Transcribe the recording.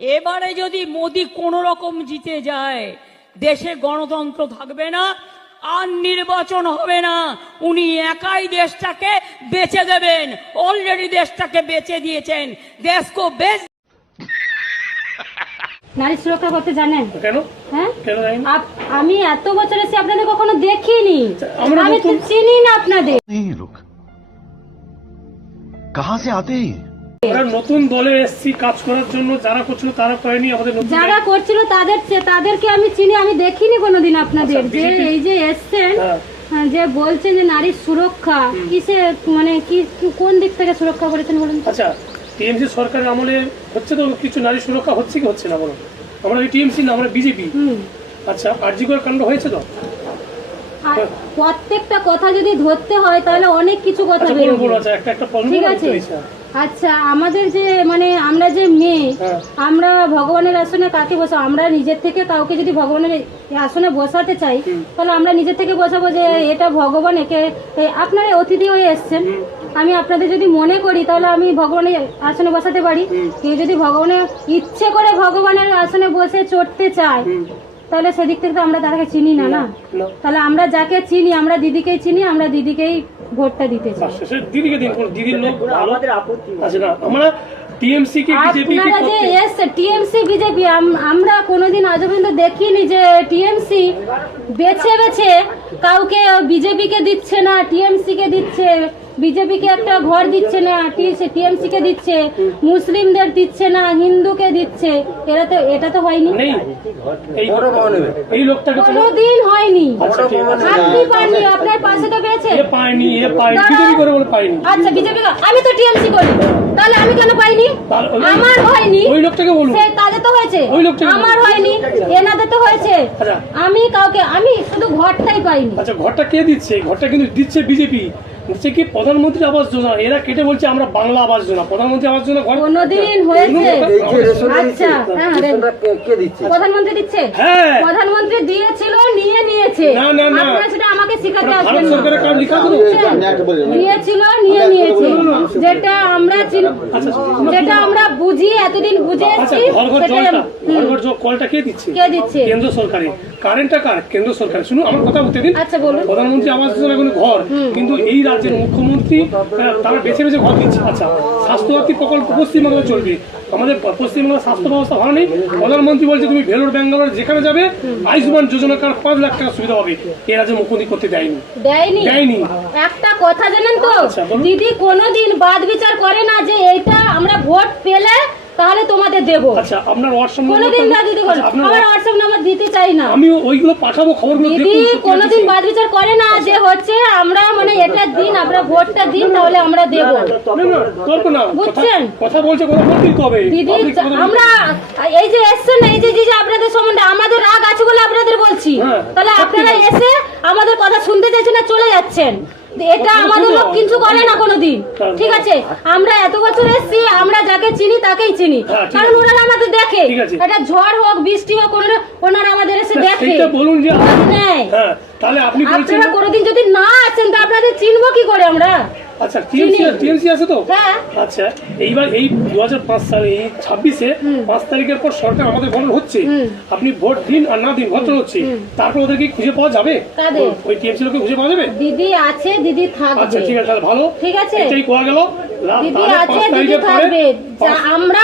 এবারে যদি মোদি কোন রকম জিতে যায়, দেশে গণতন্ত্র থাকবে না, আর নির্বাচন হবে না। উনি একাই দেশটাকে বেচে দেবেন। অলরেডি দেশটাকে বেচে দিয়েছেন। দেশকে বেচ নারী সুরক্ষা করতে জানেন? কেন? হ্যাঁ, কেন জানেন? আমি এত বছর এসে আপনাদের কখনো দেখিনি, আমরা আমি তো চিনি না আপনাদের। ये लोग कहाँ से आते हैं? আমরা নতুন দলে এসেছি কাজ করার জন্য, যারা করছিল তারা করেনি। আমাদের নতুন যারা করছিল তাদেরকে আমি চিনি, আমি দেখিনি কোনোদিন আপনাদের। আচ্ছা, যে BJP এই যে এসছেন, হ্যাঁ। যে বলছেন যে নারীর সুরক্ষা, কিসে মানে কি কোন দিক থেকে সুরক্ষা করেছেন বলুন তো? আচ্ছা, টিএমসি সরকারের আমলে হচ্ছে তো কিছু নারী সুরক্ষা হচ্ছে কি হচ্ছে না বলো? আমরা টিএমসি না, আমরা বিজেপি। আচ্ছা, আরজিকর কাণ্ড হয়েছে তো। আর প্রত্যেকটা কথা যদি ধরতে হয় তাহলে অনেক কিছু কথা আচ্ছা, বেরোবে। বলুন, আচ্ছা, একটা প্রশ্ন ঠিক করতে আছে, হয়েছে। আচ্ছা আমাদের যে মানে আমরা যে মেয়ে, হ্যাঁ। আমরা ভগবানের আসনে কাকে বসা, আমরা নিজের থেকে কাউকে যদি ভগবানের আসনে বসাতে চাই তাহলে আমরা নিজের থেকে বসাবো যে এটা ভগবান, একে আপনারা অতিথি হয়ে এসছেন, আমি আপনাদের যদি মনে করি তাহলে আমি ভগবানের আসনে বসাতে পারি। কেউ যদি ভগবানের ইচ্ছে করে ভগবানের আসনে বসে চড়তে চায় তাহলে সেদিক থেকে তো আমরা তাকে চিনি না। না, না। তাহলে আমরা যাকে চিনি, আমরা দিদিকেই চিনি, আমরা দিদিকেই ভোটটা দিতে চাই। আচ্ছা, দিদিকে দিন, দিদির লোক আমাদের আপত্তি আছে না। আমরা টিএমসি কে বিজেপি কে আপনারা যে এসছে টিএমসি বিজেপি, আমরা কোনোদিন আজ পর্যন্ত দেখিনি যে টিএমসি বেছে বেছে কাউকে বিজেপি কে দিচ্ছে না, টিএমসি কে দিচ্ছে, বিজেপি কে একটা ঘর দিচ্ছে না, টিএমসি কে দিচ্ছে, মুসলিমদের দিচ্ছে না, হিন্দুকে দিচ্ছে। এটা তো হয়নি, নেই। এই লোকটাকে কোনোদিন হয়নি। আচ্ছা, ঠিক আছে। আপনি পাননি, আপনার পাশে তো পেয়েছে। এ পায়নি, এ পায়নি, বিজেপি করে বলে পায়নি। আচ্ছা, বিজেপি, আমি তো টিএমসি করি, তাহলে আমি কেন পাইনি? তাহলে আমার হয়নি, ওই লোকটাকে বলুন। সে তাদের তো হয়েছে, ওই লোকটাকে আমার হয়নি, এনাদের তো হয়েছে। আচ্ছা। আমি শুধু ঘরটাই পাইনি। আচ্ছা, ঘরটা কে দিচ্ছে? ঘরটা কিন্তু দিচ্ছে বিজেপি। হচ্ছে কি প্রধানমন্ত্রী আবাস যোজনা। এরা কেটে বলছে আমরা বাংলা আবাস যোজনা, প্রধানমন্ত্রী আবাস যোজনা ঘর কোনদিন হয়েছে? আচ্ছা, হ্যাঁ, প্রধানমন্ত্রী দিচ্ছে, হ্যাঁ। প্রধানমন্ত্রী দিয়েছিল, নিয়ে নিয়েছে। না, না, না। আপনারা সেটা আমাকে শিখাতে ভারত আসবেন না। সরকারের কাজ লেখা তো। দিয়েছিল, নিয়ে নিয়েছে, যেটা আমরা যেটা আমরা বুঝি, এতদিন বুঝে আচ্ছা, এসেছি। ঘর ঘর সেটা জলটা, ঘর ঘর কলটা কে দিচ্ছে? কে দিচ্ছে? কেন্দ্র সরকারে। কারেন্টটা কার? কেন্দ্র সরকার। শুনুন, আমার কথা বলতে দিন। আচ্ছা, বলুন। প্রধানমন্ত্রী আবাস যোজনা কোনো ঘর, কিন্তু এই রাজ্যের মুখ্যমন্ত্রী তারা বেছে বেছে ঘর দিচ্ছে। আচ্ছা, স্বাস্থ্যসাথী প্রকল্প পশ্চিমবঙ্গে চলবে। আমাদের পশ্চিমবঙ্গের স্বাস্থ্য ব্যবস্থা ভালো নেই। প্রধানমন্ত্রী বলছে তুমি ভেলোর ব্যাঙ্গালোর যেখানে যাবে আয়ুষ্মান যোজনা কার্ড 5 লাখ টাকা সুবিধা হবে। এ রাজ্যে মুখ্যমন্ত্রী করতে দেয়নি। দেয়নি। একটা কথা জানেন তো, আচ্ছা, বলুন। দিদি কোনোদিন বাদ বিচার করে না যে এইটা আমরা ভোট পেলে তাহলে তোমাদের দেব। আচ্ছা, আপনার হোয়াটসঅ্যাপ কোনোদিন না দিদি করে, আমার হোয়াটসঅ্যাপ নাম্বার দিতে চাই না। আমি ওইগুলো পাঠাবো, খবরগুলো দিদি দেখুন। কোনোদিন বাদ বিচার করে না যে হচ্ছে আমরা মানে এটা দিন, আমরা ভোটটা দিন তাহলে আমরা দেব। না, না, তর্ক না। বুঝছেন? কথা বলছে, কথা বলতেই তো হবে। দিদি Public কথা বলতে আমরা এই যে এসছেন না, এই যে আপনাদের সম্বন্ধে আমাদের রাগ আছে বলে আপনাদের বলছি, হ্যাঁ, তাহলে আপনারা এসে আমাদের কথা শুনতে চাইছেন না, চলে যাচ্ছেন। এটা আমাদের লোক কিছু করে না কোনোদিন। ঠিক আছে, আমরা এত বছর এসেছি, আমরা যাকে চিনি তাকেই চিনি, হ্যাঁ, ঠিক কারণ ওনারা আমাদের দেখে। ঠিক আছে। এটা ঝড় হোক বৃষ্টি হোক, ওনারা আমাদের এসে দেখে। সেইটা বলুন যে নেয়। হ্যাঁ, তাহলে আপনি বলছেন। আপনারা কোনোদিন যদি না আসেন তো আপনাদের চিনবো কি করে আমরা? আচ্ছা, টিএমসি আছে তো। হ্যাঁ। আচ্ছা, এইবার এই 2005 সালে এই 26-এ 5 তারিখের পর সরকার আমাদের গঠন হচ্ছে। আপনি ভোট দিন আর না দিন গঠন হচ্ছে, তারপর ওদেরকে খুঁজে পাওয়া যাবে? কাদের? ওই টিএমসি লোককে খুঁজে পাওয়া যাবে? দিদি আছে, দিদি থাকবে। আচ্ছা, ঠিক আছে, তাহলে ভালো। ঠিক আছে, এটাই কোয়া গেল। দিদি তাহলে আছে, 5 দিদি তারিখের পরে থাকবে। আমরা